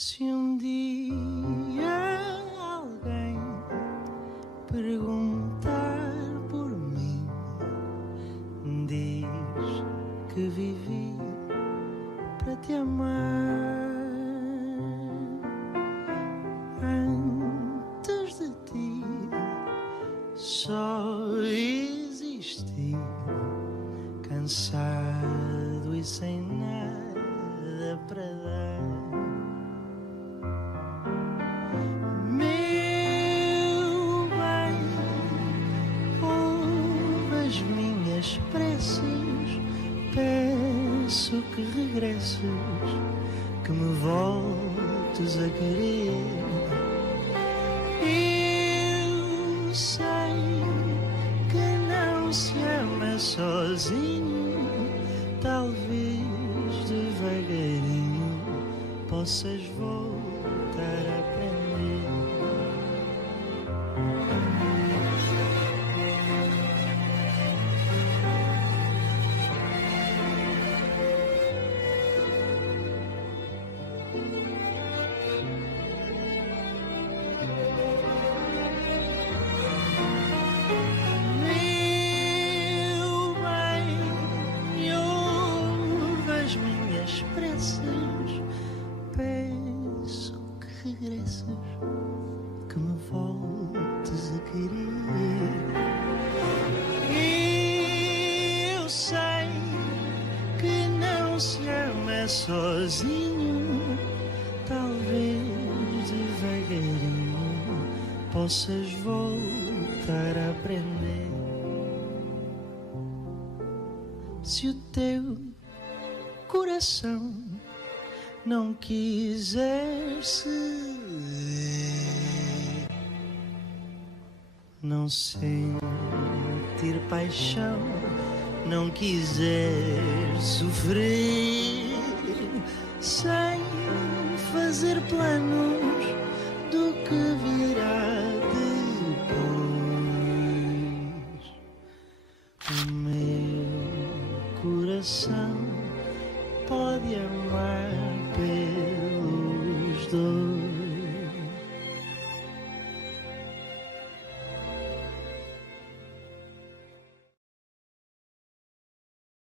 Se um dia alguém perguntar por mim, diz que vivi para te amar. Antes de ti só existi, cansado e sem nada para dar. Meu bem, ouve as minhas preces, peço que regresses, que me voltes a querer. Eu sei que não se ama sozinho, talvez devagarinho possas voltar a aprender. Meu bem, ouve as minhas preces, peço que regresses, que me voltes a querer. Eu sei que não se ama sozinho, talvez devagarinho possas voltar a aprender. Se o teu coração não quiser ceder, não sentir paixão, não quiser sofrer, sem fazer planos do que virá depois. O meu coração pode amar pelos dois.